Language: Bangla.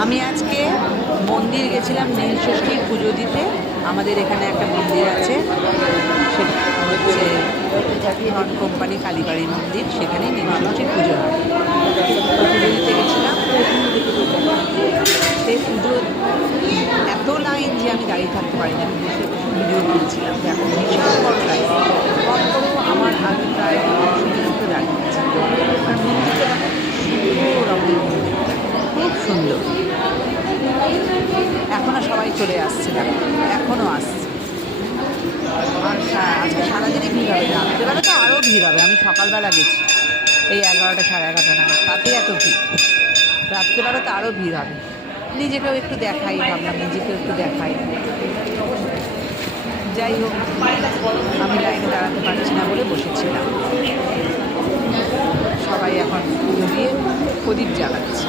আমি আজকে মন্দির গেছিলাম নীলষষ্ঠীর পুজো দিতে। আমাদের এখানে একটা মন্দির আছে, সেটা হচ্ছে নন কোম্পানি কালীবাড়ি মন্দির। সেখানে নীলষষ্ঠীর পুজো হয়, পুজো দিতে গেছিলাম। সেই পুজো এত লাইন যে আমি দাঁড়িয়ে থাকতে পারি না, আমি বসে বসে ভিডিও তুলছিলাম। দেখো বিশাল বড় লাইন, কম করেও আমার আগে প্রায় 200 জন মতো দাঁড়িয়েছে। আর মন্দিরটা দেখো সুন্দর, আমাদের মন্দিরটা খুব সুন্দর। এখনও সবাই চলে আসছে, দেখো এখনও আসছে। আর আজকে সারাদিনই ভিড় হবে, রাত্রেবেলা তো আরও ভিড় হবে। আমি সকালবেলা গেছি এই 11টা সাড়ে 11টা নাগাদ, তাতে এত ভিড়। রাত্রেবেলা তো আরও ভিড় হবে। নিজেকেও একটু দেখাই, ভাবলাম নিজেকেও একটু দেখাই। যাই হোক, আমি লাইনে দাঁড়াতে পারছি না বলে বসেছিলাম। সবাই এখন পুজো দিয়ে প্রদীপ জ্বালাচ্ছে।